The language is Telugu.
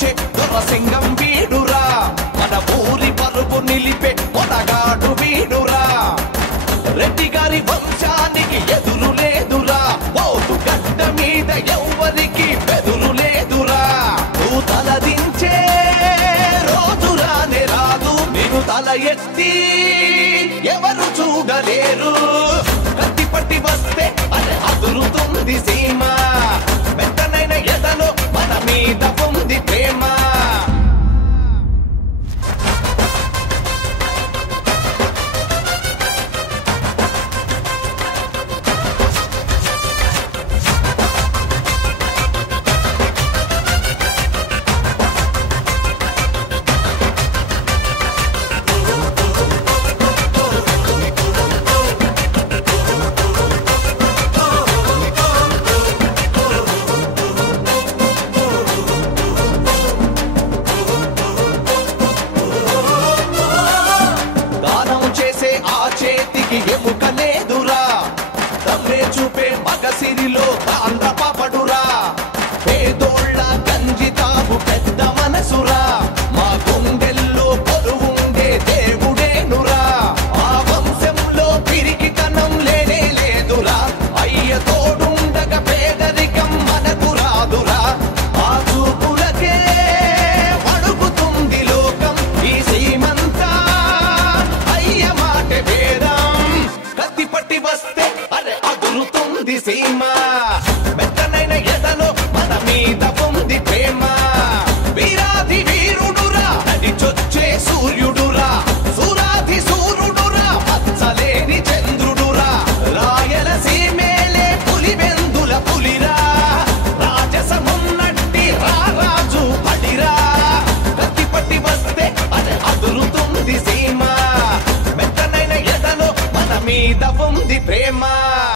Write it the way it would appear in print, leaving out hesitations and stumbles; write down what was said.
మార్చే దొరసింగం వీడురా మన ఊరి పరుగు నిలిపే పొడగాడు వీడురా రెడ్డి గారి వంశానికి ఎదురు లేదురా పోతు గడ్డ మీద ఎవ్వరికి బెదురు లేదురా నువ్వు తలదించే రోజు రానే రాదు నేను తల ఎత్తి ఎవరు చూడలేరు కత్తి పట్టి వస్తే అదే అదురుతుంది సీమ వెంటనైన ఎదలో మన మీద ఉంది ప్రేమ ఎముక లేదురా తమ్మే చూపే మగసిరిలో తాండ్ర పాపడురా పేదోళ్ళ గంజి తాగు పెద్ద మనసురా మా గుండెల్లో పొరువుండే దేవుడేనురా ఆ వంశంలో పిరికితనం లేనే లేదురా అయ్య తోడుండగా పేదరికం మనకు రాదురా ఆ చూపులకే అడుగుతుంది లోకం ఈ సీమంతా అయ్య మాట వేరా పట్టి వస్తే అరే అదురుతుంది సీమ